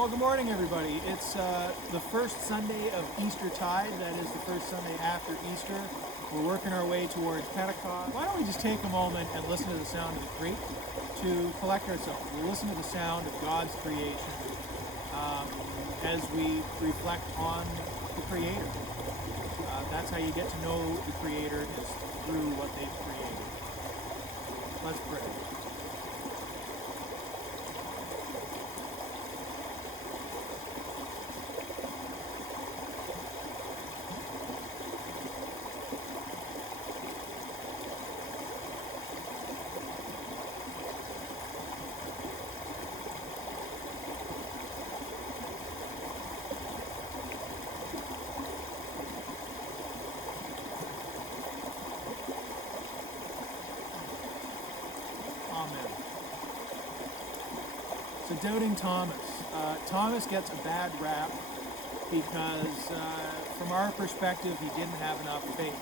Well, good morning, everybody. It's the first Sunday of Eastertide. That is the first Sunday after Easter. We're working our way towards Pentecost. Why don't we just take a moment and listen to the sound of the creek to collect ourselves? We'll listen to the sound of God's creation as we reflect on the Creator. That's how you get to know the Creator, is through what they've created. Let's pray. So doubting Thomas. Thomas gets a bad rap because from our perspective he didn't have enough faith.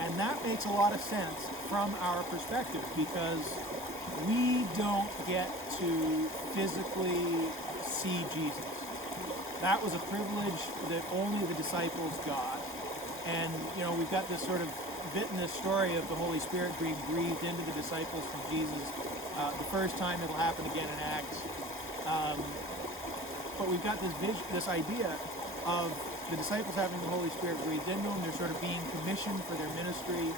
And that makes a lot of sense from our perspective because we don't get to physically see Jesus. That was a privilege that only the disciples got. And we've got this sort of bit in this story of the Holy Spirit being breathed into the disciples from Jesus. The first time, it'll happen again in Acts. But we've got this idea of the disciples having the Holy Spirit breathed into them. They're sort of being commissioned for their ministry.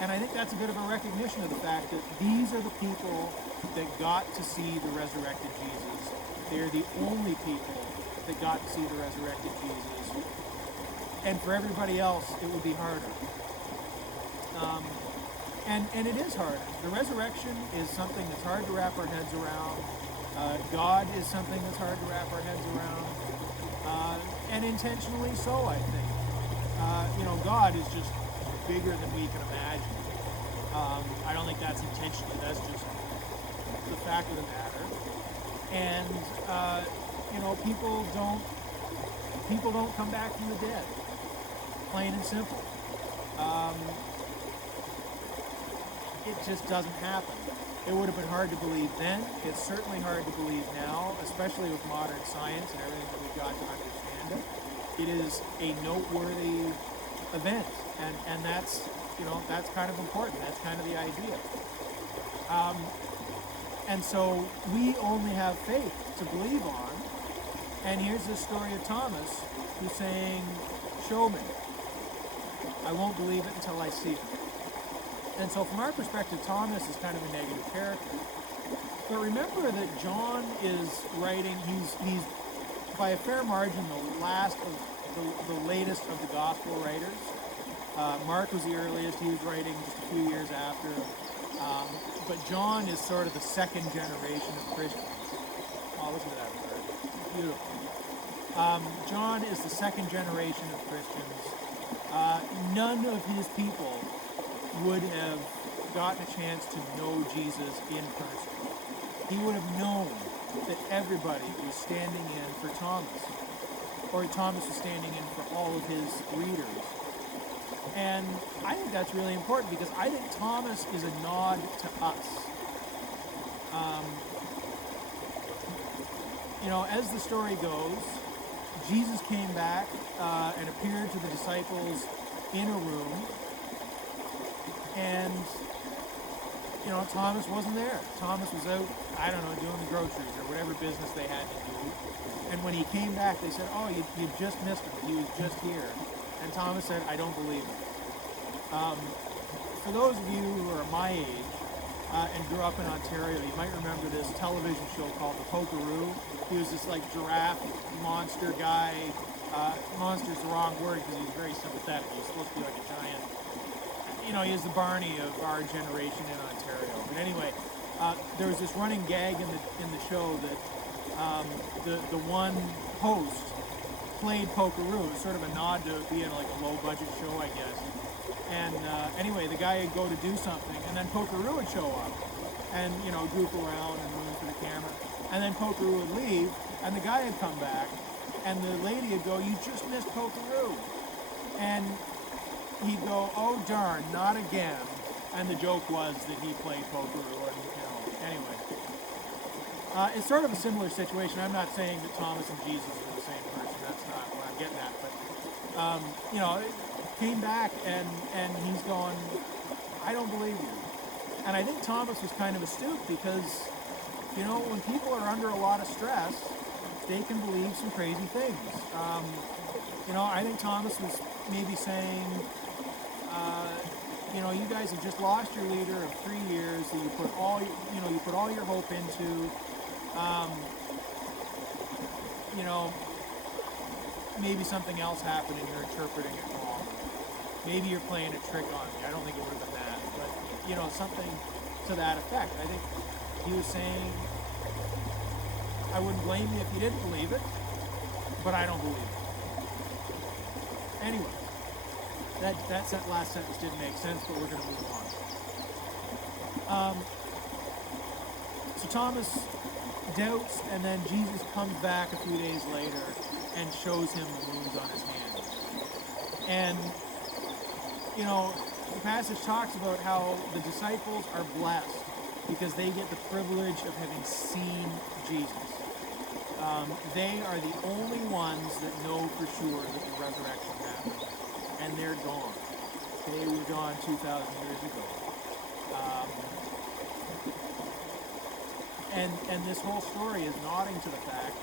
And I think that's a bit of a recognition of the fact that these are the people that got to see the resurrected Jesus. They're the only people that got to see the resurrected Jesus. And for everybody else, it would be harder. And it is hard. The resurrection is something that's hard to wrap our heads around. God is something that's hard to wrap our heads around. And intentionally so, I think. God is just bigger than we can imagine. I don't think that's intentionally. That's just the fact of the matter. And, people don't come back from the dead. Plain and simple. It just doesn't happen. It would have been hard to believe then. It's certainly hard to believe now, especially with modern science and everything that we've got to understand it. It is a noteworthy event, and that's kind of important. That's kind of the idea. And so we only have faith to believe on. And here's this story of Thomas who's saying, "Show me. I won't believe it until I see it." And so from our perspective, Thomas is kind of a negative character. But remember that John is writing, he's by a fair margin the latest of the gospel writers. Mark was the earliest. He was writing just a few years after. But John is sort of the second generation of Christians. Oh, listen to that bird. Beautiful. John is the second generation of Christians. None of his people would have gotten a chance to know Jesus in person. He would have known that everybody was standing in for Thomas, or Thomas was standing in for all of his readers. And I think that's really important because I think Thomas is a nod to us. As the story goes, Jesus came back and appeared to the disciples in a room. And, Thomas wasn't there. Thomas was out, doing the groceries or whatever business they had to do. And when he came back, they said, "Oh, you just missed him. He was just here." And Thomas said, "I don't believe it." For those of you who are my age and grew up in Ontario, you might remember this television show called The Pokeroo. He was this giraffe monster guy. Monster's the wrong word because he's very sympathetic. He's supposed to be like a giant. He is the Barney of our generation in Ontario. But anyway, there was this running gag in the show that the one host played Pokeroo. It was sort of a nod to being like a low-budget show, I guess. And anyway, the guy would go to do something, and then Pokeroo would show up and, goof around and move for the camera. And then Pokeroo would leave, and the guy would come back, and the lady would go, "You just missed Pokeroo." And he'd go, "Oh darn, not again." And the joke was that he played Pokeroo, and anyway. It's sort of a similar situation. I'm not saying that Thomas and Jesus are the same person. That's not what I'm getting at. But came back and he's going, I don't believe you. And I think Thomas was kind of astute because, when people are under a lot of stress, they can believe some crazy things. I think Thomas was maybe saying, you guys have just lost your leader of 3 years that you put all your hope into. Maybe something else happened and you're interpreting it wrong. Maybe you're playing a trick on me. I don't think it would have been that, but something to that effect. I think he was saying, I wouldn't blame you if you didn't believe it, but I don't believe it. Anyway, that last sentence didn't make sense, but we're going to move on. So Thomas doubts, and then Jesus comes back a few days later and shows him the wounds on his hands. And, the passage talks about how the disciples are blessed because they get the privilege of having seen Jesus. They are the only ones that know for sure that the resurrection happened, and they're gone. They were gone 2,000 years ago. And this whole story is nodding to the fact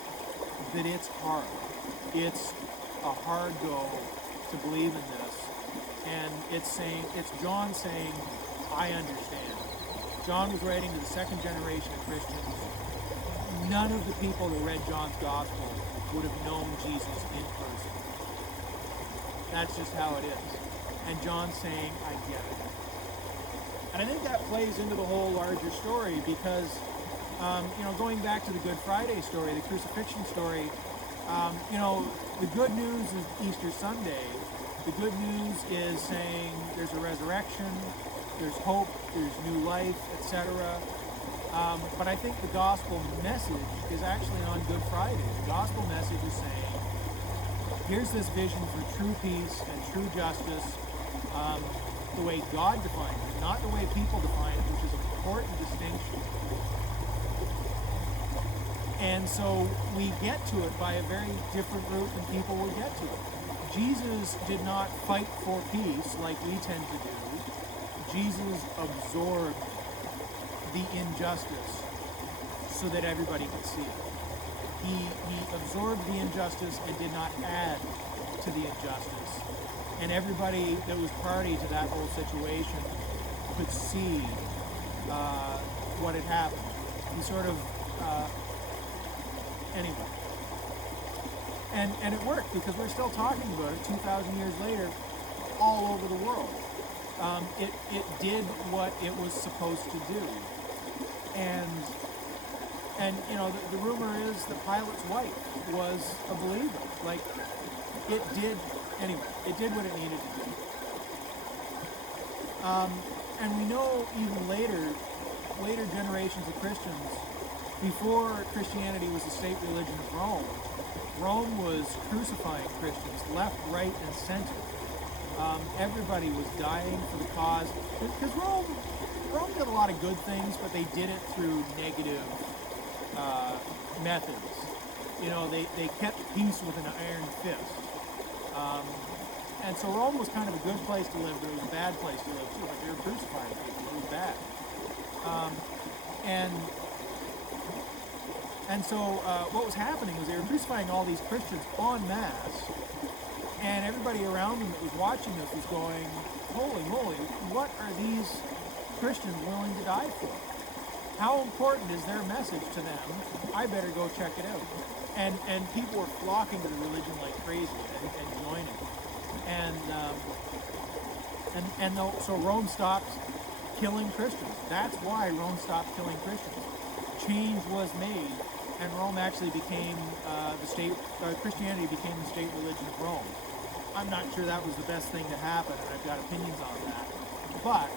that it's hard. It's a hard go to believe in this. And it's John saying, I understand. John was writing to the second generation of Christians. None of the people that read John's gospel would have known Jesus in person. That's just how it is. And John's saying, I get it. And I think that plays into the whole larger story because, going back to the Good Friday story, the crucifixion story, the good news is Easter Sunday. The good news is saying there's a resurrection, there's hope, there's new life, etc. But I think the gospel message is actually on Good Friday. The gospel message is saying, here's this vision for true peace and true justice, the way God defines it, not the way people define it, which is an important distinction. And so we get to it by a very different route than people will get to it. Jesus did not fight for peace like we tend to do. Jesus absorbed the injustice so that everybody could see it. He absorbed the injustice and did not add to the injustice. And everybody that was party to that whole situation could see what had happened. He sort of anyway. And it worked because we're still talking about it 2,000 years later all over the world. It did what it was supposed to do. And the rumor is that Pilate's wife was a believer. Like, it did what it needed to do. And we know even later generations of Christians, before Christianity was the state religion of Rome was crucifying Christians left, right, and center. Everybody was dying for the cause. Because Rome did a lot of good things, but they did it through negative methods. They kept peace with an iron fist. And so Rome was kind of a good place to live, but it was a bad place to live too. Like, they were crucifying people. It was bad. And so what was happening was they were crucifying all these Christians en masse, and everybody around them that was watching this was going, holy moly, what are these Christians willing to die for? How important is their message to them? I better go check it out. And people were flocking to the religion like crazy and joining. So Rome stopped killing Christians. That's why Rome stopped killing Christians. Change was made, and Rome actually became Christianity became the state religion of Rome. I'm not sure that was the best thing to happen, and I've got opinions on that. But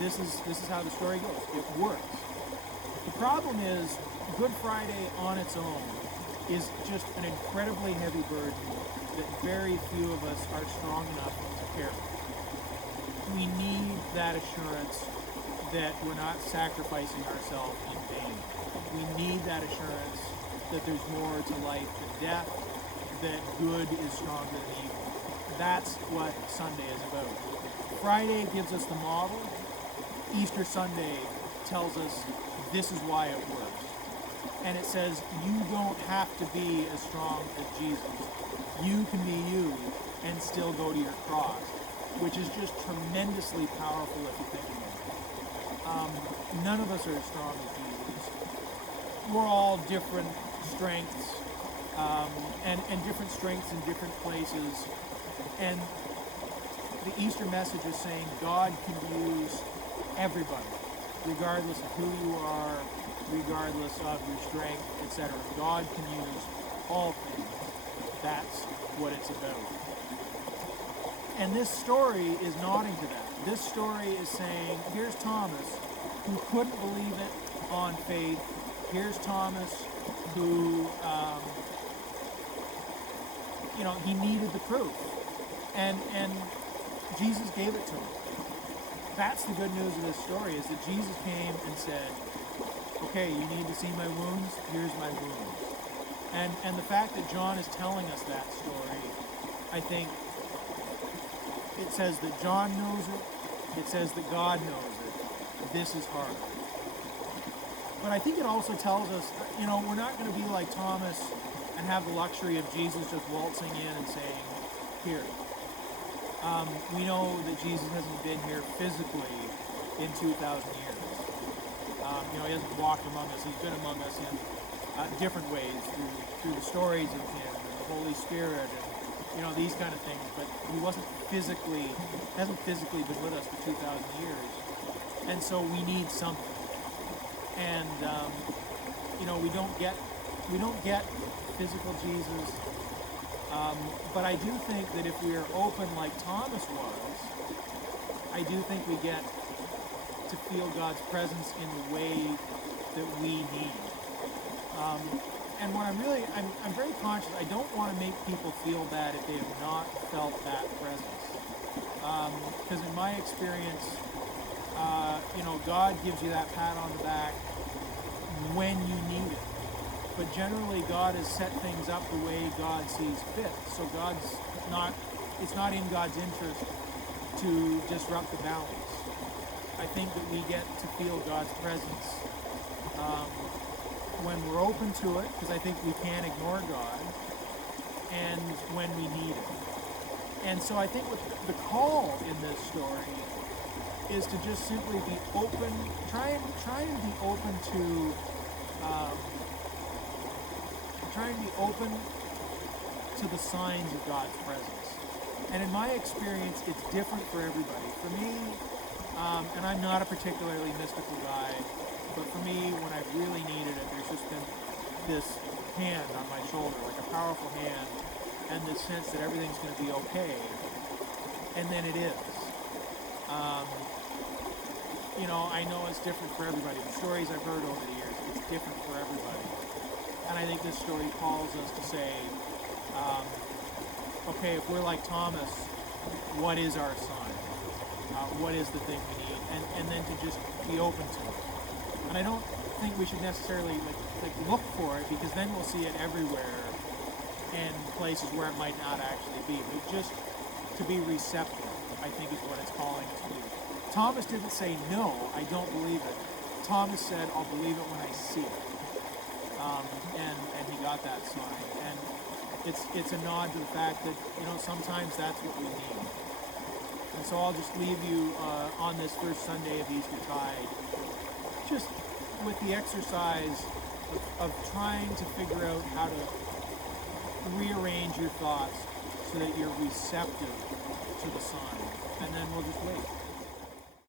this is how the story goes. It works. The problem is Good Friday on its own is just an incredibly heavy burden that very few of us are strong enough to carry. We need that assurance that we're not sacrificing ourselves in vain. We need that assurance that there's more to life than death, that good is stronger than evil. That's what Sunday is about. Friday gives us the model. Easter Sunday tells us this is why it works. And it says you don't have to be as strong as Jesus. You can be you and still go to your cross, which is just tremendously powerful if you think about it. None of us are as strong as Jesus. We're all different strengths, and different strengths in different places. And the Easter message is saying God can use everybody, regardless of who you are, regardless of your strength, etc. God can use all things. That's what it's about. And this story is nodding to that. This story is saying, here's Thomas, who couldn't believe it on faith. Here's Thomas, who, he needed the proof. And Jesus gave it to him. That's the good news of this story, is that Jesus came and said, okay, you need to see my wounds, here's my wounds. And the fact that John is telling us that story, I think, it says that John knows it says that God knows it. This is hard. But I think it also tells us, we're not going to be like Thomas and have the luxury of Jesus just waltzing in and saying, here. We know that Jesus hasn't been here physically in 2,000 years. He hasn't walked among us. He's been among us in different ways through the stories of him and the Holy Spirit and these kind of things. But he hasn't physically been with us for 2,000 years. And so we need something. And we don't get physical Jesus. But I do think that if we are open like Thomas was, I do think we get to feel God's presence in the way that we need. And what I'm very conscious, I don't want to make people feel bad if they have not felt that presence. Because in my experience, God gives you that pat on the back when you need it. But generally, God has set things up the way God sees fit. So it's not in God's interest to disrupt the balance. I think that we get to feel God's presence when we're open to it, because I think we can't ignore God, and when we need it. And so I think what the call in this story is to just simply be open, try and be open to the signs of God's presence. And in my experience, it's different for everybody. For me, and I'm not a particularly mystical guy, but for me, when I've really needed it, there's just been this hand on my shoulder, like a powerful hand, and this sense that everything's going to be okay. And then it is. I know it's different for everybody. The stories I've heard over the years, it's different for everybody. And I think this story calls us to say, okay, if we're like Thomas, what is our sign? What is the thing we need? And then to just be open to it. And I don't think we should necessarily like look for it, because then we'll see it everywhere in places where it might not actually be. But just to be receptive, I think, is what it's calling us to do. Thomas didn't say, no, I don't believe it. Thomas said, I'll believe it when I see it. And he got that sign. And it's a nod to the fact that, sometimes that's what we need. And so I'll just leave you on this first Sunday of Eastertide, just with the exercise of trying to figure out how to rearrange your thoughts so that you're receptive to the sign. And then we'll just wait.